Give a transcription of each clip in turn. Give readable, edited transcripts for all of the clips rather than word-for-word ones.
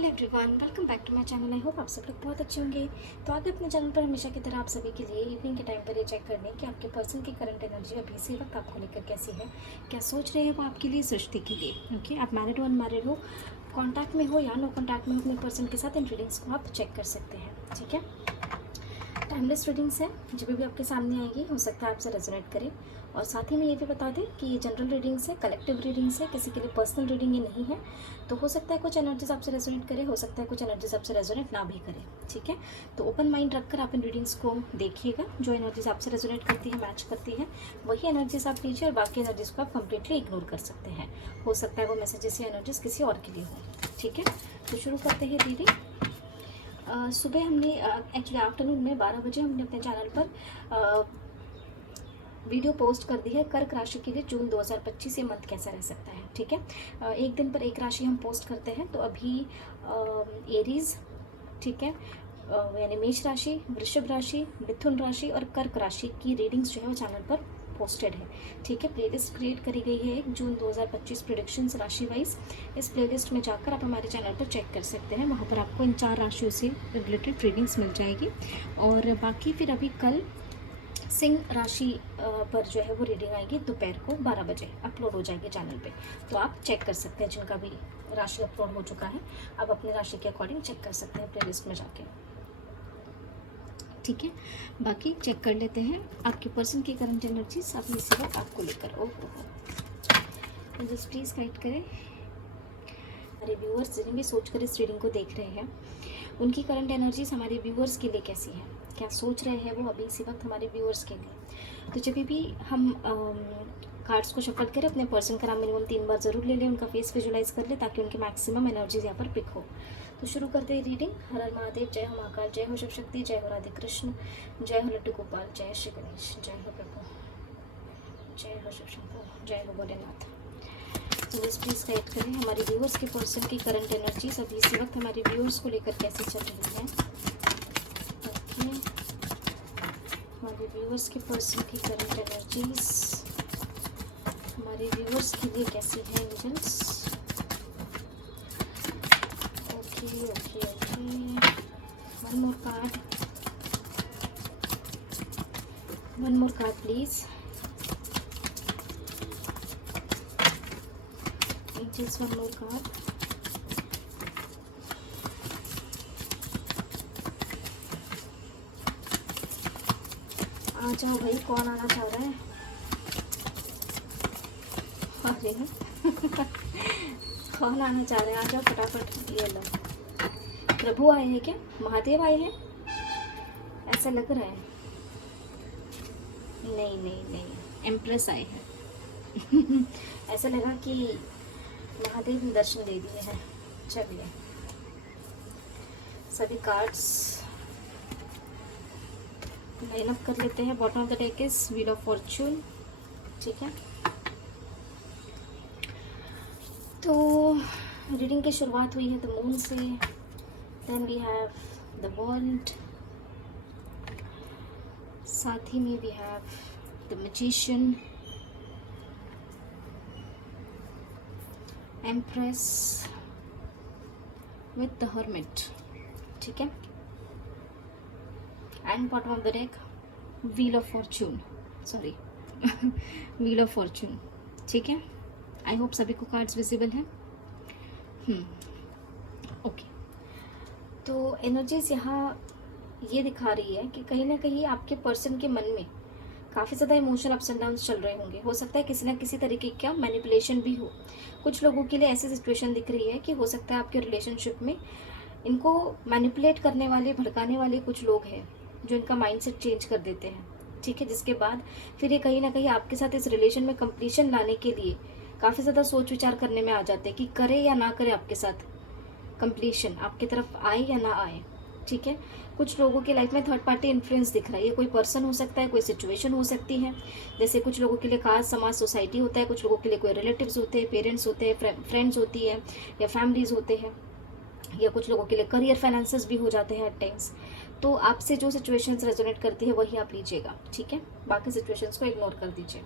Hello everyone, welcome back to my channel. I hope आप सब लोग बहुत अच्छे होंगे। तो आगे अपने चैनल पर हमेशा की तरह आप सभी के लिए इवनिंग के टाइम पर ये चेक करने कि आपके पर्सन की करंट एनर्जी अभी इसी वक्त आपको लेकर कैसी है, क्या सोच रहे हैं वो आपके लिए, सृष्टि के लिए। ओके, आप मैरिड हो, अनमैरिड हो, कॉन्टैक्ट में हो या नो कॉन्टैक्ट में हो, अपने पर्सन के साथ इन रीडिंग्स को आप चेक कर सकते हैं। ठीक है, टाइमलेस रीडिंग्स है, जब भी आपके सामने आएगी हो सकता है आपसे रेजोनेट करे। और साथ ही में ये भी बता दें कि ये जनरल रीडिंग्स है, कलेक्टिव रीडिंग्स है, किसी के लिए पर्सनल रीडिंग ये नहीं है। तो हो सकता है कुछ एनर्जीज आपसे रेजोनेट करे, हो सकता है कुछ एनर्जीज आपसे रेजोनेट ना भी करे। ठीक है, तो ओपन माइंड रखकर आप इन रीडिंग्स को देखिएगा। जो एनर्जीज आपसे रेजोनेट करती है, मैच करती है, वही एनर्जीज आप लीजिए और बाकी एनर्जीज को आप कंप्लीटली इग्नोर कर सकते हैं। हो सकता है वो मैसेजेस या एनर्जीज किसी और के लिए हो। ठीक है, तो शुरू करते हैं रीडिंग। सुबह हमने एक्चुअली आफ्टरनून में 12 बजे हमने अपने चैनल पर वीडियो पोस्ट कर दी है कर्क राशि के लिए जून 2025 ये मंथ कैसा रह सकता है। ठीक है, एक दिन पर एक राशि हम पोस्ट करते हैं। तो अभी एरीज, ठीक है, यानी मेष राशि, वृषभ राशि, मिथुन राशि और कर्क राशि की रीडिंग्स जो है वो चैनल पर पोस्टेड है। ठीक है, प्लेलिस्ट क्रिएट करी गई है एक जून 2025 प्रेडिक्शंस राशि वाइज। इस प्लेलिस्ट में जाकर आप हमारे चैनल पर चेक कर सकते हैं, वहाँ पर आपको इन 4 राशियों से रिलेटेड रीडिंग्स मिल जाएगी। और बाकी फिर अभी कल सिंह राशि पर जो है वो रीडिंग आएगी दोपहर को 12 बजे अपलोड हो जाएगी चैनल पे। तो आप चेक कर सकते हैं, जिनका भी राशि अपलोड हो चुका है आप अपनी राशि के अकॉर्डिंग चेक कर सकते हैं प्लेलिस्ट में जाके। ठीक है, बाकी चेक कर लेते हैं आपके पर्सन की करंट एनर्जीज अभी इसी वक्त आपको लेकर। ओहो, जस्ट प्लीज़ गाइड करें हमारे व्यूअर्स जिन्हें भी सोच कर इस रीडिंग को देख रहे हैं, उनकी करंट एनर्जीज हमारे व्यूअर्स के लिए कैसी है, क्या सोच रहे हैं वो अभी इसी वक्त हमारे व्यूअर्स के लिए। तो जब भी हम कार्ड्स को शफल करें, अपने पर्सन का नाम मिनिमम 3 बार ज़रूर ले लें, उनका फेस विजुलाइज कर ले ताकि उनकी मैक्सिमम एनर्जीज यहाँ पर पिक हो। तो शुरू करते हैं रीडिंग। हर हर महादेव, जय हो महाकाल, जय हो शिव शक्ति, जय हो राधे कृष्ण, जय हो लड्डू गोपाल, जय श्री गणेश, जय हो प्रभु, जय हो शिव शंभू, जय हो भोलेनाथ। तो बस प्लीज़ गाइड करें हमारे व्यूअर्स के पर्सन की करंट एनर्जीज अभी इसी वक्त हमारे व्यूअर्स को लेकर कैसे चल रही है। ओके, हमारे व्यूअर्स के पर्सन की करंट एनर्जीज हमारे व्यूअर्स के लिए कैसी है angels. Okay okay okay, one more card please. Just one more card. आ जाओ भाई, कौन आना चाह रहा है। अरे कौन आना चाह रहा है, आ जाओ फटाफट। ये लो, प्रभु आए हैं क्या, महादेव आए हैं, ऐसा लग रहा है। नहीं नहीं नहीं, एम्प्रेस आए हैं। ऐसा लगा कि महादेव ने दर्शन दे दिए हैं। चलिए सभी कार्ड्स लाइन अप कर लेते हैं। Bottom of the deck is wheel of fortune. ठीक है, तो रीडिंग की शुरुआत हुई है द मून से, then we have the world, साथ ही में we have the magician, empress with the hermit. ठीक है, and bottom of the deck wheel of fortune, sorry wheel of fortune. ठीक है, आई होप सभी को कार्ड्स विजिबल हैं। ओके, तो एनर्जीज यहाँ ये दिखा रही है कि कहीं ना कहीं आपके पर्सन के मन में काफ़ी ज़्यादा इमोशनल अप्स एंड डाउन्स चल रहे होंगे। हो सकता है किसी ना किसी तरीके का मैनिपुलेशन भी हो। कुछ लोगों के लिए ऐसी सिचुएशन दिख रही है कि हो सकता है आपके रिलेशनशिप में इनको मैनिपुलेट करने वाले, भड़काने वाले कुछ लोग हैं जो इनका माइंडसेट चेंज कर देते हैं। ठीक है, जिसके बाद फिर ये कहीं ना कहीं आपके साथ इस रिलेशन में कंप्लीशन लाने के लिए काफ़ी ज़्यादा सोच विचार करने में आ जाते हैं कि करे या ना करे, आपके साथ कंप्लीशन आपकी तरफ आए या ना आए। ठीक है, कुछ लोगों की लाइफ में थर्ड पार्टी इन्फ्लुएंस दिख रहा है। ये कोई पर्सन हो सकता है, कोई सिचुएशन हो सकती है। जैसे कुछ लोगों के लिए कास्ट, समाज, सोसाइटी होता है, कुछ लोगों के लिए कोई रिलेटिव्स होते हैं, पेरेंट्स होते हैं, फ्रेंड्स होती है या फैमिलीज होते हैं, या कुछ लोगों के लिए करियर, फाइनेंसेस भी हो जाते हैं एट टाइम्स। तो आपसे जो सिचुएशंस रेजोनेट करती है वही आप लीजिएगा। ठीक है, बाकी सिचुएशंस को इग्नोर कर दीजिए।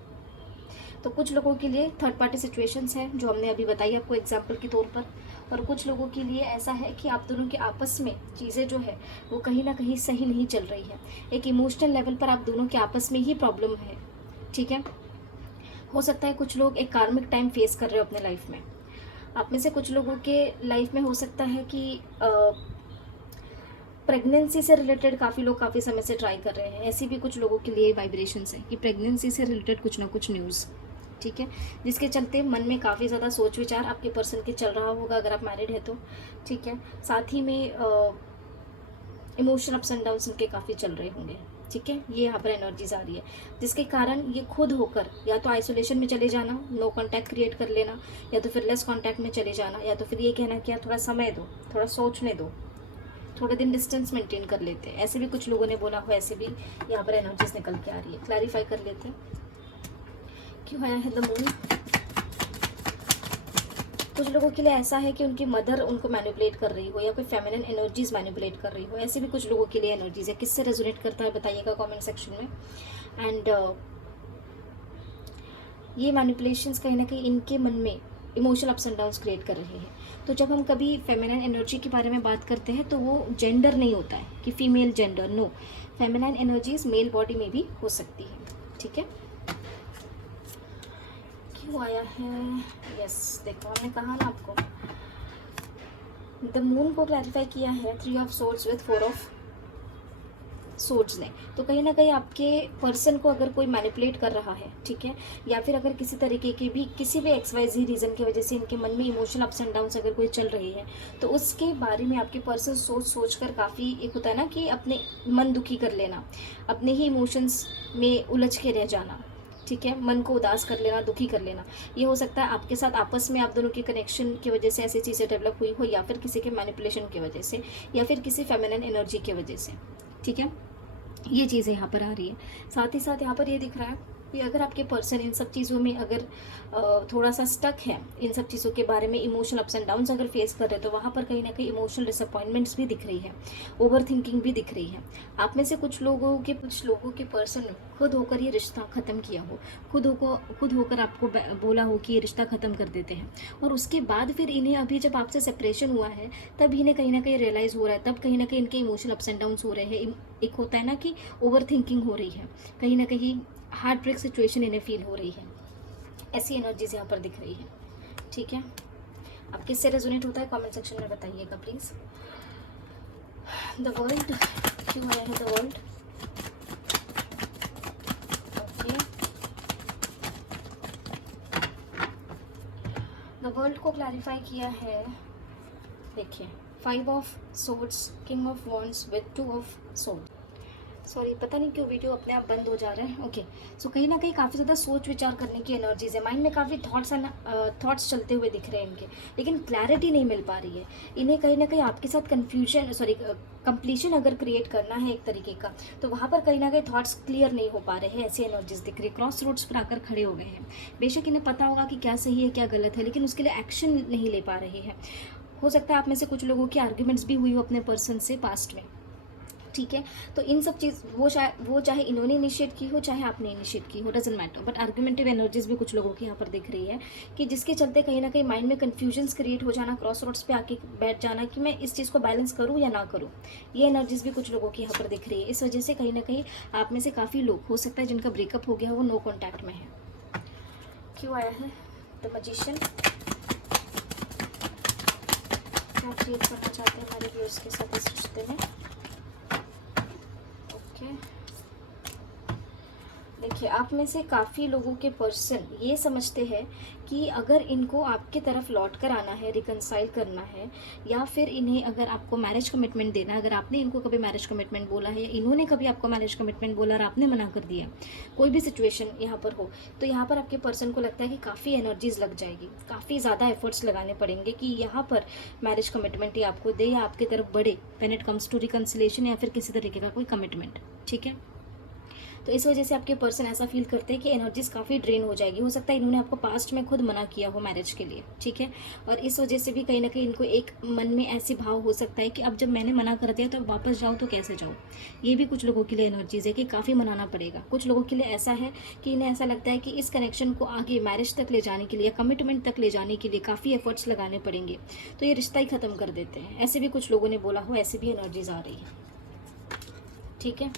तो कुछ लोगों के लिए थर्ड पार्टी सिचुएशंस है जो हमने अभी बताई आपको एग्जाम्पल के तौर पर, और कुछ लोगों के लिए ऐसा है कि आप दोनों के आपस में चीज़ें जो है वो कहीं ना कहीं सही नहीं चल रही है। एक इमोशनल लेवल पर आप दोनों के आपस में ही प्रॉब्लम है, ठीक है। हो सकता है कुछ लोग एक कार्मिक टाइम फेस कर रहे हो अपने लाइफ में। आप में से कुछ लोगों के लाइफ में हो सकता है कि प्रेगनेंसी से रिलेटेड काफ़ी लोग काफ़ी समय से ट्राई कर रहे हैं। ऐसी भी कुछ लोगों के लिए वाइब्रेशंस है कि प्रेगनेंसी से रिलेटेड कुछ ना कुछ न्यूज़, ठीक है, जिसके चलते मन में काफ़ी ज़्यादा सोच विचार आपके पर्सन के चल रहा होगा अगर आप मैरिड है तो, ठीक है। साथ ही में इमोशन अप्स एंड डाउन्स उनके काफ़ी चल रहे होंगे, ठीक है। ये यहाँ पर एनर्जीज आ रही है जिसके कारण ये खुद होकर या तो आइसोलेशन में चले जाना, नो कांटेक्ट क्रिएट कर लेना, या तो फिर लेस कांटेक्ट में चले जाना, या तो फिर ये कहना कि यार थोड़ा समय दो, थोड़ा सोचने दो, थोड़े दिन डिस्टेंस मेंटेन कर लेते हैं। ऐसे भी कुछ लोगों ने बोला हो, ऐसे भी यहाँ पर एनर्जीज निकल के आ रही है। क्लैरिफाई कर लेते हैं क्यों आया है द मून। कुछ लोगों के लिए ऐसा है कि उनकी मदर उनको मैनिपुलेट कर रही हो या कोई फेमिनिन एनर्जीज मैनिपुलेट कर रही हो। ऐसे भी कुछ लोगों के लिए एनर्जीज है। किससे रेजोनेट करता है बताइएगा कमेंट सेक्शन में। एंड ये मैनिपुलेशंस कहीं ना कहीं इनके मन में emotional ups and downs create कर रहे हैं। तो जब हम कभी फेमिनिन एनर्जी के बारे में बात करते हैं तो वो जेंडर नहीं होता है कि female gender, no, feminine energies male body में भी हो सकती है, ठीक है। क्यों आया है, यस देखो हमने कहा ना आपको, द मून को क्लैरिफाई किया है 3 of swords with 4 of swords ने। तो कहीं ना कहीं आपके पर्सन को अगर कोई मैनिपुलेट कर रहा है, ठीक है, या फिर अगर किसी तरीके की भी किसी भी XYZ रीज़न की वजह से इनके मन में इमोशनल अप्स एंड डाउन्स अगर कोई चल रही है तो उसके बारे में आपके पर्सन सोच सोच कर काफ़ी, एक होता है ना कि अपने मन दुखी कर लेना, अपने ही इमोशंस में उलझ के रह जाना, ठीक है, मन को उदास कर लेना, दुखी कर लेना। ये हो सकता है आपके साथ आपस में आप दोनों की कनेक्शन की वजह से ऐसी चीज़ें डेवलप हुई हो, या फिर किसी के मैनिपुलेशन की वजह से, या फिर किसी फेमिनिन एनर्जी की वजह से, ठीक है। ये चीज़ें यहाँ पर आ रही है। साथ ही साथ यहाँ पर ये दिख रहा है कि अगर आपके पर्सन इन सब चीज़ों में अगर थोड़ा सा स्टक है, इन सब चीज़ों के बारे में इमोशनल अप्स एंड डाउन्स अगर फेस कर रहे हैं, तो वहाँ पर कहीं ना कहीं इमोशनल डिसअपॉइंटमेंट्स भी दिख रही है, ओवर थिंकिंग भी दिख रही है। आप में से कुछ लोगों के पर्सन खुद होकर ये रिश्ता ख़त्म किया हो, खुद होकर आपको बोला हो कि ये रिश्ता ख़त्म कर देते हैं, और उसके बाद फिर इन्हें अभी जब आपसे सेपरेशन हुआ है तब इन्हें कहीं ना कहीं रियलाइज़ हो रहा है, तब कहीं ना कहीं इनके इमोशनल अप्स एंड डाउन्स हो रहे हैं। एक होता है ना कि ओवर थिंकिंग हो रही है, कहीं ना कहीं हार्ट ब्रेक सिचुएशन इन्हें फील हो रही है। ऐसी एनर्जीज यहाँ पर दिख रही है, ठीक है। अब किससे रेजोनेट होता है कमेंट सेक्शन में बताइएगा प्लीज़। द वर्ल्ड क्यों आया है the world, okay. The world को क्लैरिफाई किया है, देखिए 5 of swords, king of wands with 2 of sword. Sorry, पता नहीं क्यों वीडियो अपने आप बंद हो जा रहा है, ओके। सो कहीं ना कहीं काफ़ी ज़्यादा सोच विचार करने की एनर्जीज है, माइंड में काफ़ी थॉट्स चलते हुए दिख रहे हैं इनके, लेकिन क्लैरिटी नहीं मिल पा रही है इन्हें। कहीं ना कहीं आपके साथ कंप्लीशन अगर क्रिएट करना है एक तरीके का, तो वहाँ पर कहीं ना कहीं थॉट्स क्लियर नहीं हो पा रहे हैं। ऐसी एनर्जीज दिख रही है, क्रॉस रोड्स पर आकर खड़े हो गए हैं। बेशक इन्हें पता होगा कि क्या सही है क्या गलत है, लेकिन उसके लिए एक्शन नहीं ले पा रहे हैं। हो सकता है आप में से कुछ लोगों की आर्ग्यूमेंट्स भी हुई हो अपने पर्सन से पास्ट में, ठीक है। तो इन सब चीज़ वो चाहे इन्होंने इनिशिएट की हो चाहे आपने इनिशिएट की हो, डजेंट मैटर, बट आर्गुमेंटिव एनर्जीज भी कुछ लोगों की यहाँ पर दिख रही है कि जिसके चलते कहीं ना कहीं माइंड में कन्फ्यूजन्स क्रिएट हो जाना, क्रॉस रोड्स पे आके बैठ जाना कि मैं इस चीज़ को बैलेंस करूँ या ना करूँ। ये एनर्जीज भी कुछ लोगों की यहाँ पर दिख रही है। इस वजह से कहीं ना कहीं आप में से काफ़ी लोग हो सकता है जिनका ब्रेकअप हो गया वो नो कॉन्टैक्ट में है। क्यों आया है द मैजिशियन, क्या क्रिएट करना चाहते हैं हमारे व्यूअर्स के साथ इस रिश्ते में, देखिए आप में से काफ़ी लोगों के पर्सन ये समझते हैं कि अगर इनको आपकी तरफ लौट कर आना है, रिकनसाइल करना है, या फिर इन्हें अगर आपको मैरिज कमिटमेंट देना है, अगर आपने इनको कभी मैरिज कमिटमेंट बोला है या इन्होंने कभी आपको मैरिज कमिटमेंट बोला और आपने मना कर दिया, कोई भी सिचुएशन यहाँ पर हो, तो यहाँ पर आपके पर्सन को लगता है कि काफ़ी एनर्जीज लग जाएगी, काफ़ी ज़्यादा एफर्ट्स लगाने पड़ेंगे कि यहाँ पर मैरिज कमिटमेंट ही आपको दे या आपकी तरफ बढ़े when it comes to reconciliation या फिर किसी तरीके का कोई कमिटमेंट, ठीक है। तो इस वजह से आपके पर्सन ऐसा फील करते हैं कि एनर्जीज काफ़ी ड्रेन हो जाएगी। हो सकता है इन्होंने आपको पास्ट में खुद मना किया हो मैरिज के लिए, ठीक है, और इस वजह से भी कहीं ना कहीं इनको एक मन में ऐसी भाव हो सकता है कि अब जब मैंने मना कर दिया तो अब वापस जाओ तो कैसे जाओ। ये भी कुछ लोगों के लिए एनर्जीज है कि काफ़ी मनाना पड़ेगा। कुछ लोगों के लिए ऐसा है कि इन्हें ऐसा लगता है कि इस कनेक्शन को आगे मैरिज तक ले जाने के लिए, कमिटमेंट तक ले जाने के लिए काफ़ी एफर्ट्स लगाने पड़ेंगे, तो ये रिश्ता ही ख़त्म कर देते हैं। ऐसे भी कुछ लोगों ने बोला हो, ऐसी भी एनर्जीज आ रही है, ठीक है।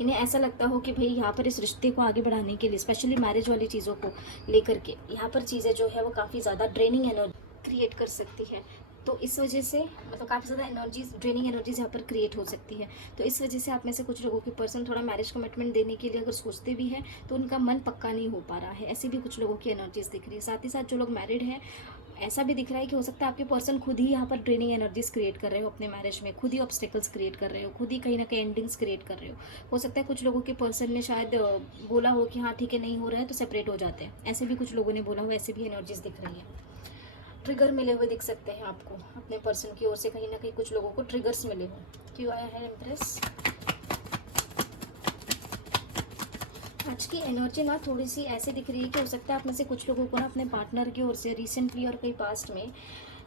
इन्हें ऐसा लगता हो कि भाई यहाँ पर इस रिश्ते को आगे बढ़ाने के लिए, स्पेशली मैरिज वाली चीज़ों को लेकर के, यहाँ पर चीज़ें जो है वो काफ़ी ज़्यादा ड्रेनिंग एनर्जी क्रिएट कर सकती है। तो इस वजह से मतलब काफ़ी ज़्यादा एनर्जीज, ड्रेनिंग एनर्जीज यहाँ पर क्रिएट हो सकती है। तो इस वजह से आप में से कुछ लोगों के पर्सन थोड़ा मैरिज कमिटमेंट देने के लिए अगर सोचते भी है तो उनका मन पक्का नहीं हो पा रहा है। ऐसी भी कुछ लोगों की एनर्जीज दिख रही है। साथ ही साथ जो लोग मैरिड हैं, ऐसा भी दिख रहा है कि हो सकता है आपके पर्सन खुद ही यहाँ पर ड्रेनिंग एनर्जीज क्रिएट कर रहे हो अपने मैरिज में, खुद ही ऑब्स्टेकल्स क्रिएट कर रहे हो, खुद ही कहीं ना कहीं एंडिंग्स क्रिएट कर रहे हो सकता है कुछ लोगों के पर्सन ने शायद बोला हो कि हाँ ठीक है नहीं हो रहा है तो सेपरेट हो जाते हैं। ऐसे भी कुछ लोगों ने बोला हो, ऐसे भी एनर्जीज दिख रही है। ट्रिगर मिले हुए दिख सकते हैं आपको अपने पर्सन की ओर से, कहीं ना कहीं कुछ लोगों को ट्रिगर्स मिले हो। क्यों आया है एम्प्रेस? आज की एनर्जी ना थोड़ी सी ऐसे दिख रही है कि हो सकता है आप में से कुछ लोगों को ना अपने पार्टनर की ओर से रिसेंटली और कई पास्ट में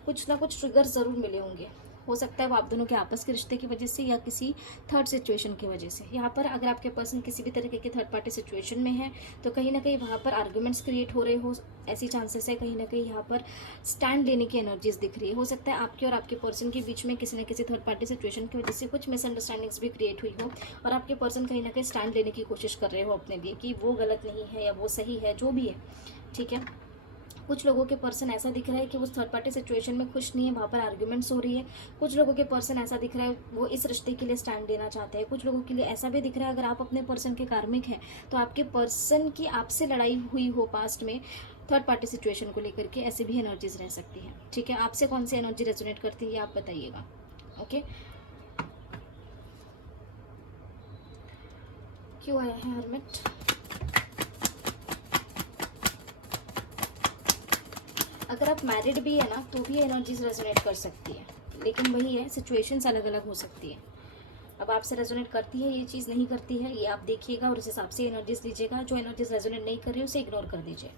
कुछ ना कुछ ट्रिगर ज़रूर मिले होंगे। हो सकता है वो आप दोनों के आपस के रिश्ते की वजह से या किसी थर्ड सिचुएशन की वजह से। यहाँ पर अगर आपके पर्सन किसी भी तरीके की थर्ड पार्टी सिचुएशन में है तो कहीं ना कहीं वहाँ पर आर्गुमेंट्स क्रिएट हो रहे हो, ऐसी चांसेस है। कहीं ना कहीं यहाँ पर स्टैंड लेने की एनर्जीज दिख रही है। हो सकता है आपके और आपके पर्सन के बीच में किसी न किसी थर्ड पार्टी सिचुएशन की वजह से कुछ मिसअंडरस्टैंडिंग्स भी क्रिएट हुई हो और आपके पर्सन कहीं ना कहीं स्टैंड लेने की कोशिश कर रहे हो अपने लिए कि वो गलत नहीं है या वो सही है, जो भी है, ठीक है। कुछ लोगों के पर्सन ऐसा दिख रहा है कि उस थर्ड पार्टी सिचुएशन में खुश नहीं है, वहाँ पर आर्ग्यूमेंट्स हो रही है। कुछ लोगों के पर्सन ऐसा दिख रहा है वो इस रिश्ते के लिए स्टैंड लेना चाहते हैं। कुछ लोगों के लिए ऐसा भी दिख रहा है अगर आप अपने पर्सन के कार्मिक हैं तो आपके पर्सन की आपसे लड़ाई हुई हो पास्ट में थर्ड पार्टी सिचुएशन को लेकर के, ऐसी भी एनर्जीज रह सकती है, ठीक है। आपसे कौन सी एनर्जी रेजोनेट करती है ये आप बताइएगा, ओके। क्यों आया है हर्मिट? अगर आप मैरिड भी है ना तो भी एनर्जीज रेजोनेट कर सकती है, लेकिन वही है सिचुएशंस अलग अलग हो सकती है। अब आपसे रेजोनेट करती है ये चीज़, नहीं करती है ये आप देखिएगा और उस हिसाब से एनर्जीज लीजिएगा। जो एनर्जीज रेजोनेट नहीं कर रही है उसे इग्नोर कर दीजिए।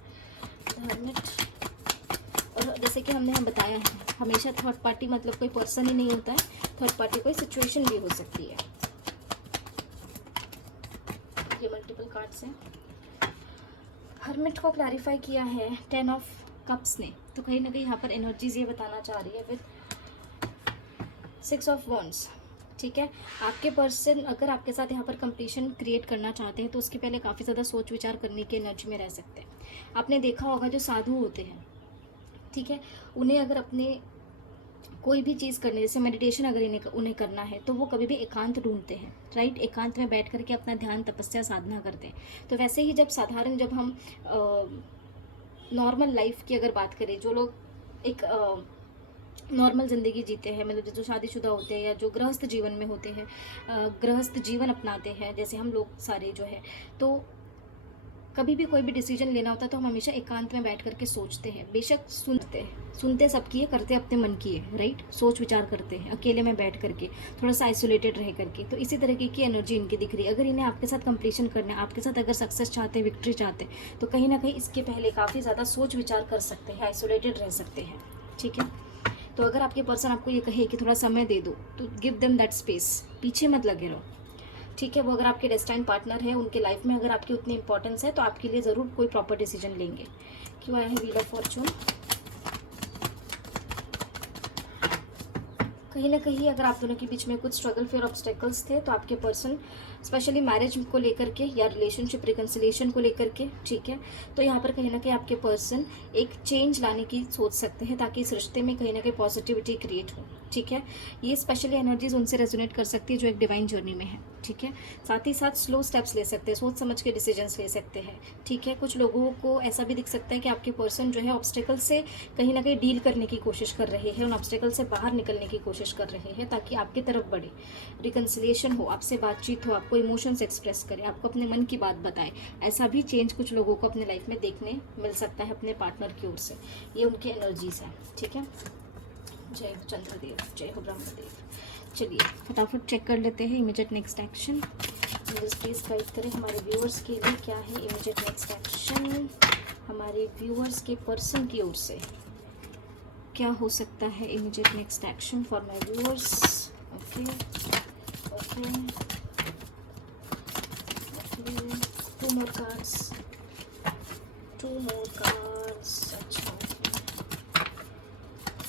और जैसे कि हमने बताया है हमेशा थर्ड पार्टी मतलब कोई पर्सन ही नहीं होता है, थर्ड पार्टी कोई सिचुएशन भी हो सकती है। ये मल्टीपल कार्ड्स हैं। हर्मिट को क्लैरिफाई किया है 10 ऑफ कप्स ने, तो कहीं ना कहीं यहाँ पर एनर्जीज ये बताना चाह रही है विद 6 ऑफ वॉन्ड्स, ठीक है। आपके पर्सन अगर आपके साथ यहाँ पर कंप्लीशन क्रिएट करना चाहते हैं तो उसके पहले काफ़ी ज़्यादा सोच विचार करने की एनर्जी में रह सकते हैं। आपने देखा होगा जो साधु होते हैं, ठीक है, उन्हें अगर अपने कोई भी चीज़ करने, जैसे मेडिटेशन अगर उन्हें करना है तो वो कभी भी एकांत ढूंढते हैं, राइट। एकांत में बैठ करके अपना ध्यान, तपस्या, साधना करते हैं। तो वैसे ही जब हम नॉर्मल लाइफ की अगर बात करें, जो लोग एक नॉर्मल ज़िंदगी जीते हैं, मतलब जो शादीशुदा होते हैं या जो गृहस्थ जीवन में होते हैं, गृहस्थ जीवन अपनाते हैं जैसे हम लोग सारे जो है, तो कभी भी कोई भी डिसीजन लेना होता है तो हम हमेशा एकांत में बैठ करके सोचते हैं। बेशक सुनते सबकी है, करते अपने मन की है, राइट। सोच विचार करते हैं अकेले में बैठ करके, थोड़ा सा आइसोलेटेड रह करके। तो इसी तरीके की एनर्जी इनकी दिख रही है। अगर इन्हें आपके साथ कंप्लीशन करना है, आपके साथ अगर सक्सेस चाहते हैं, विक्ट्री चाहते हैं, तो कहीं ना कहीं इसके पहले काफ़ी ज़्यादा सोच विचार कर सकते हैं, आइसोलेटेड रह सकते हैं, ठीक है। तो अगर आपके पर्सन आपको ये कहे कि थोड़ा समय दे दो तो गिव देम दैट स्पेस, पीछे मत लगे रहो, ठीक है। वो अगर आपके डेस्टाइन पार्टनर है, उनके लाइफ में अगर आपकी उतनी इंपॉर्टेंस है तो आपके लिए ज़रूर कोई प्रॉपर डिसीजन लेंगे। क्यों आया है व्हील ऑफ फॉर्चून? कहीं ना कहीं अगर आप दोनों के बीच में कुछ स्ट्रगल फिर ऑब्स्टेकल्स थे तो आपके पर्सन स्पेशली मैरिज को लेकर के या रिलेशनशिप रिकन्सिलिएशन को लेकर के, ठीक है, तो यहाँ पर कहीं ना कहीं आपके पर्सन एक चेंज लाने की सोच सकते हैं ताकि इस रिश्ते में कहीं ना कहीं पॉजिटिविटी क्रिएट हो, ठीक है। ये स्पेशली एनर्जीज उनसे रेजोनेट कर सकती है जो एक डिवाइन जर्नी में है, ठीक है। साथ ही साथ स्लो स्टेप्स ले सकते हैं, सोच समझ के डिसीजंस ले सकते हैं, ठीक है। कुछ लोगों को ऐसा भी दिख सकता है कि आपके पर्सन जो है ऑब्स्टेकल से कहीं ना कहीं डील करने की कोशिश कर रहे हैं, उन ऑब्स्टेकल से बाहर निकलने की कोशिश कर रहे हैं ताकि आपकी तरफ बढ़े, रिकन्सिलिएशन हो, आपसे बातचीत हो, आपको इमोशंस एक्सप्रेस करे, आपको अपने मन की बात बताए। ऐसा भी चेंज कुछ लोगों को अपने लाइफ में देखने मिल सकता है अपने पार्टनर की ओर से। ये उनकी एनर्जीज हैं, ठीक है। जय हो चंद्रदेव, जय हो ब्रह्मदेव। चलिए फटाफट चेक कर लेते हैं immediate next action. Please guide करें हमारे व्यूअर्स के लिए क्या है इमीडिएट नेक्स्ट एक्शन हमारे व्यूअर्स के पर्सन की ओर से, क्या हो सकता है immediate next action for my viewers. Okay okay okay, 2 more cards, 2 more cards, अच्छा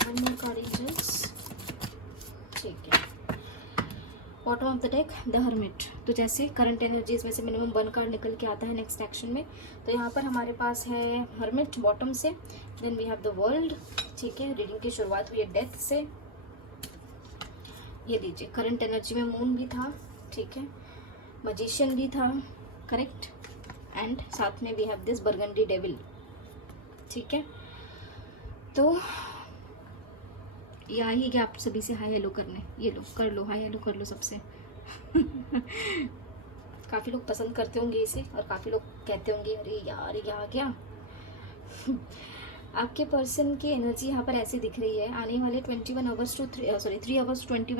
1 more card एंजल्स, ठीक है। Bottom of the deck the hermit. तो जैसे करंट एनर्जीज में से मिनिमम 1 कार्ड निकल के आता है नेक्स्ट एक्शन में, तो यहाँ पर हमारे पास है हर्मिट बॉटम से, then we have the world, ठीक है। रीडिंग की शुरुआत हुई है डेथ से, ये लीजिए करंट एनर्जी में मून भी था, ठीक है, मजिशियन भी था, करेक्ट, एंड साथ में we have this burgundy devil, ठीक है। तो या ही कि आप सभी से हाई हेलो करने, ये लो कर लो, हाई हेलो कर लो सबसे। काफ़ी लोग पसंद करते होंगे इसे और काफ़ी लोग कहते होंगे अरे यार ये आ गया। आपके पर्सन की एनर्जी यहाँ पर ऐसी दिख रही है, आने वाले 3 आवर्स टू 21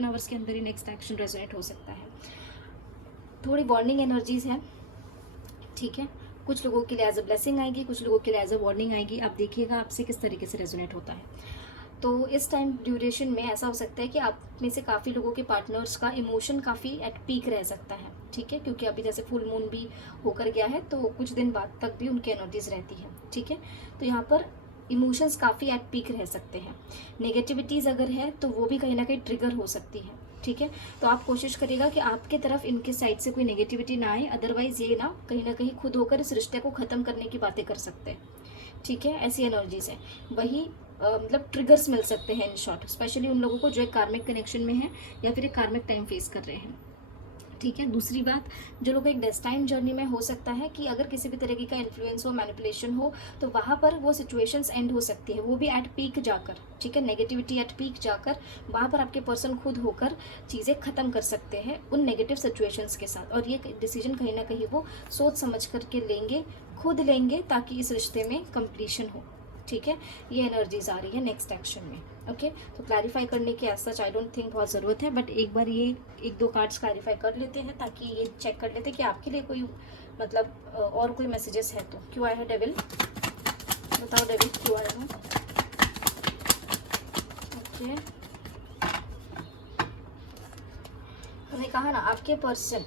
आवर्स के अंदर ही नेक्स्ट एक्शन रेजोनेट हो सकता है। थोड़ी वार्निंग एनर्जीज है, ठीक है। कुछ लोगों के लिए एज अ ब्लेसिंग आएगी, कुछ लोगों के लिए एज अ वार्निंग आएगी। आप देखिएगा आपसे किस तरीके से रेजोनेट होता है। तो इस टाइम ड्यूरेशन में ऐसा हो सकता है कि आप में से काफ़ी लोगों के पार्टनर्स का इमोशन काफ़ी एट पीक रह सकता है, ठीक है, क्योंकि अभी जैसे फुल मून भी होकर गया है तो कुछ दिन बाद तक भी उनकी एनर्जीज रहती है, ठीक है। तो यहाँ पर इमोशंस काफ़ी एट पीक रह सकते हैं। नेगेटिविटीज़ अगर है तो वो भी कहीं ना कहीं ट्रिगर हो सकती है, ठीक है। तो आप कोशिश करिएगा कि आपके तरफ इनके साइड से कोई नेगेटिविटी ना आए, अदरवाइज ये ना कहीं खुद होकर इस रिश्ते को ख़त्म करने की बातें कर सकते हैं, ठीक है। ऐसी एनर्जीज है, वही मतलब ट्रिगर्स मिल सकते हैं इन शॉर्ट, स्पेशली उन लोगों को जो एक कार्मिक कनेक्शन में है या फिर एक कार्मिक टाइम फेस कर रहे हैं, ठीक है। दूसरी बात, जो लोग एक डेस्टाइन जर्नी में हो सकता है कि अगर किसी भी तरीके का इन्फ्लुएंस हो, मैनिपुलेशन हो, तो वहाँ पर वो सिचुएशंस एंड हो सकती है, वो भी एट पीक जाकर, ठीक है। नेगेटिविटी एट पीक जाकर वहाँ पर आपके पर्सन खुद होकर चीज़ें ख़त्म कर सकते हैं उन नेगेटिव सिचुएशंस के साथ, और ये डिसीजन कहीं ना कहीं वो सोच समझ करके लेंगे, खुद लेंगे, ताकि इस रिश्ते में कंप्लीशन हो, ठीक है। ये एनर्जीज आ रही है नेक्स्ट एक्शन में, ओके। तो क्लैरिफाई करने की as such I don't think बहुत ज़रूरत है, बट एक बार ये 1-2 कार्ड्स क्लैरिफाई कर लेते हैं ताकि ये चेक कर लेते हैं कि आपके लिए कोई मतलब और कोई मैसेजेस है। तो क्यों आया है डेविल, बताओ डेविल क्यों आया है। ओके, हमने कहा ना आपके पर्सन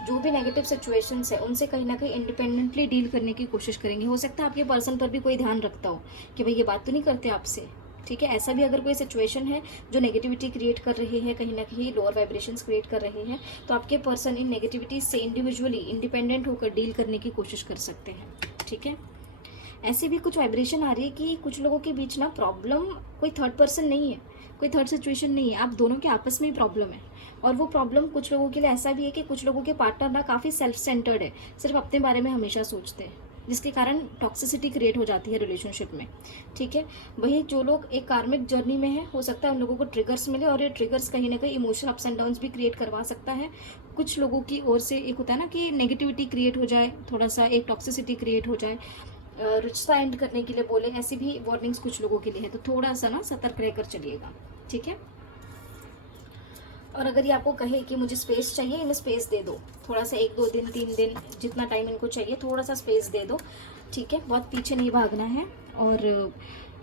जो भी नेगेटिव सिचुएशंस है उनसे कहीं ना कहीं इंडिपेंडेंटली डील करने की कोशिश करेंगे। हो सकता है आपके पर्सन पर भी कोई ध्यान रखता हो कि भाई ये बात तो नहीं करते आपसे, ठीक है। ऐसा भी अगर कोई सिचुएशन है जो नेगेटिविटी क्रिएट कर रही है, कहीं ना कहीं लोअर वाइब्रेशंस क्रिएट कर रहे हैं, तो आपके पर्सन इन नेगेटिविटी से इंडिविजुअली इंडिपेंडेंट होकर डील करने की कोशिश कर सकते हैं, ठीक है। ऐसे भी कुछ वाइब्रेशन आ रही है कि कुछ लोगों के बीच ना प्रॉब्लम कोई थर्ड पर्सन नहीं है, कोई थर्ड सिचुएशन नहीं है, आप दोनों के आपस में ही प्रॉब्लम है। और वो प्रॉब्लम कुछ लोगों के लिए ऐसा भी है कि कुछ लोगों के पार्टनर ना काफ़ी सेल्फ सेंटर्ड है, सिर्फ अपने बारे में हमेशा सोचते हैं, जिसके कारण टॉक्सिसिटी क्रिएट हो जाती है रिलेशनशिप में, ठीक है। वही जो लोग एक कार्मिक जर्नी में है, हो सकता है उन लोगों को ट्रिगर्स मिले, और ये ट्रिगर्स कहीं ना कहीं इमोशनल अप्स एंड डाउन्स भी क्रिएट करवा सकता है। कुछ लोगों की ओर से एक होता है ना कि नेगेटिविटी क्रिएट हो जाए, थोड़ा सा एक टॉक्सिसिटी क्रिएट हो जाए, रिश्ता एंड करने के लिए बोले, ऐसी भी वार्निंग्स कुछ लोगों के लिए है। तो थोड़ा सा ना सतर्क रहकर चलिएगा, ठीक है। और अगर ये आपको कहे कि मुझे स्पेस चाहिए, इन्हें स्पेस दे दो, थोड़ा सा 1-2 दिन 3 दिन जितना टाइम इनको चाहिए, थोड़ा सा स्पेस दे दो, ठीक है। बहुत पीछे नहीं भागना है। और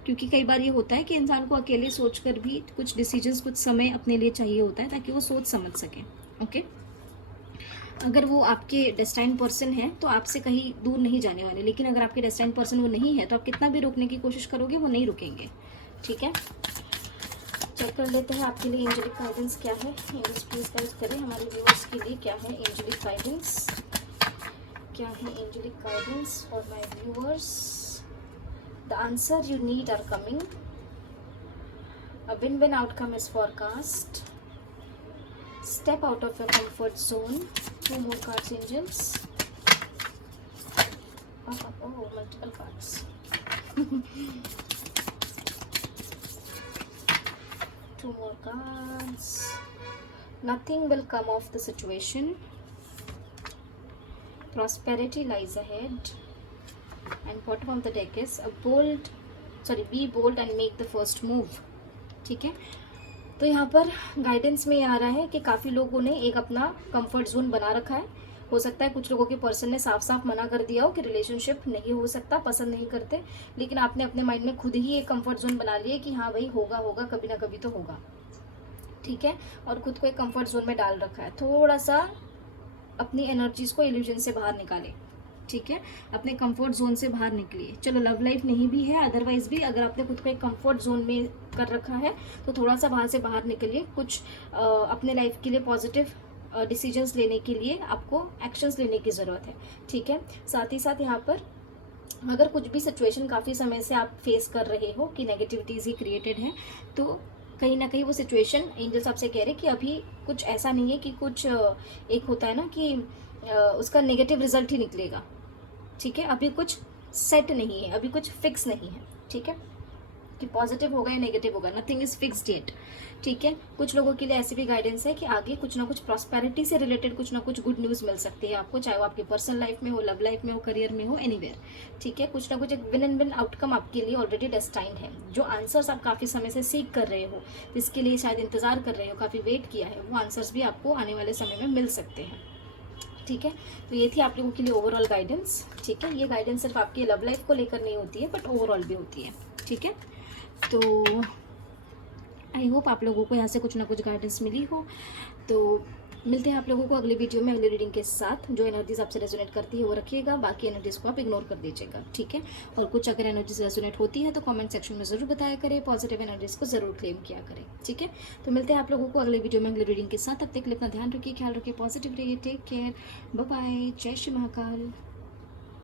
क्योंकि कई बार ये होता है कि इंसान को अकेले सोचकर भी कुछ डिसीजंस, कुछ समय अपने लिए चाहिए होता है ताकि वो सोच समझ सकें, ओके। अगर वो आपके डेस्टाइन पर्सन है तो आपसे कहीं दूर नहीं जाने वाले, लेकिन अगर आपके डेस्टाइन पर्सन वो नहीं है तो आप कितना भी रोकने की कोशिश करोगे वो नहीं रुकेंगे, ठीक है। चेक कर लेते हैं आपके लिए एंजेलिक गाइडेंस क्या है। एंजल्स प्लीज गाइड करें हमारे व्यूअर्स के लिए क्या है एंजेलिक गाइडेंस, क्या है angelic guidance for my viewers. The answer you need are coming, a win win outcome is forecast, step out of your comfort zone. 2 more cards angels. Oh, multiple cards. 2 more cards. Nothing will come of the situation. Prosperity lies ahead. And bottom of the deck is be bold and make the first move, ठीक है। तो यहाँ पर guidance में ये आ रहा है कि काफ़ी लोगों ने एक अपना कंफर्ट जोन बना रखा है। हो सकता है कुछ लोगों के पर्सन ने साफ साफ मना कर दिया हो कि रिलेशनशिप नहीं हो सकता, पसंद नहीं करते, लेकिन आपने अपने माइंड में खुद ही एक कंफर्ट जोन बना लिया कि हाँ भाई होगा होगा, कभी ना कभी तो होगा, ठीक है। और खुद को एक कंफर्ट जोन में डाल रखा है। थोड़ा सा अपनी एनर्जीज को इल्यूजन से बाहर निकालें, ठीक है, अपने कंफर्ट जोन से बाहर निकलिए। चलो लव लाइफ नहीं भी है, अदरवाइज भी अगर आपने खुद को एक कंफर्ट जोन में कर रखा है तो थोड़ा सा वहाँ से बाहर निकलिए। कुछ अपने लाइफ के लिए पॉजिटिव डिसीजंस लेने के लिए आपको एक्शंस लेने की ज़रूरत है, ठीक है। साथ ही साथ यहाँ पर अगर कुछ भी सिचुएशन काफ़ी समय से आप फेस कर रहे हो कि नेगेटिविटीज़ ही क्रिएटेड है, तो कहीं ना कहीं वो सिचुएशन एंजल्स आपसे कह रहे हैं कि अभी कुछ ऐसा नहीं है कि कुछ एक होता है ना कि उसका नेगेटिव रिजल्ट ही निकलेगा, ठीक है। अभी कुछ सेट नहीं है, अभी कुछ फिक्स नहीं है, ठीक है, कि पॉजिटिव होगा या नेगेटिव होगा, नथिंग इज फिक्स्ड येट, ठीक है। कुछ लोगों के लिए ऐसी भी गाइडेंस है कि आगे कुछ ना कुछ प्रॉस्पेरिटी से रिलेटेड कुछ ना कुछ गुड न्यूज़ मिल सकती है आपको, चाहे वो आपकी पर्सनल लाइफ में हो, लव लाइफ में हो, करियर में हो, एनीवेयर, ठीक है। कुछ ना कुछ एक विन एंड विन आउटकम आपके लिए ऑलरेडी डेस्टाइंड है। जो आंसर्स आप काफ़ी समय से सीख कर रहे हो, जिसके लिए शायद इंतजार कर रहे हो, काफ़ी वेट किया है, वो आंसर्स भी आपको आने वाले समय में मिल सकते हैं, ठीक है। तो ये थी आप लोगों के लिए ओवरऑल गाइडेंस, ठीक है। ये गाइडेंस सिर्फ आपकी लव लाइफ को लेकर नहीं होती है, बट ओवरऑल भी होती है, ठीक है। तो आई होप आप लोगों को यहाँ से कुछ ना कुछ गाइडेंस मिली हो। तो मिलते हैं आप लोगों को अगली वीडियो में अगली रीडिंग के साथ। जो एनर्जीज आपसे रेजोनेट करती है वो रखिएगा, बाकी एनर्जीज को आप इग्नोर कर दीजिएगा, ठीक है। और कुछ अगर एनर्जीज रेजोनेट होती है तो कमेंट सेक्शन में ज़रूर बताया करें, पॉजिटिव एनर्जीज को ज़रूर क्लेम किया करें, ठीक है। तो मिलते हैं आप लोगों को अगली वीडियो में अगली रीडिंग के साथ। अब तक के लिए अपना ध्यान रखिए, ख्याल रखिए, पॉजिटिव रहिए, टेक केयर, बाय बाय, जय श्री महाकाल।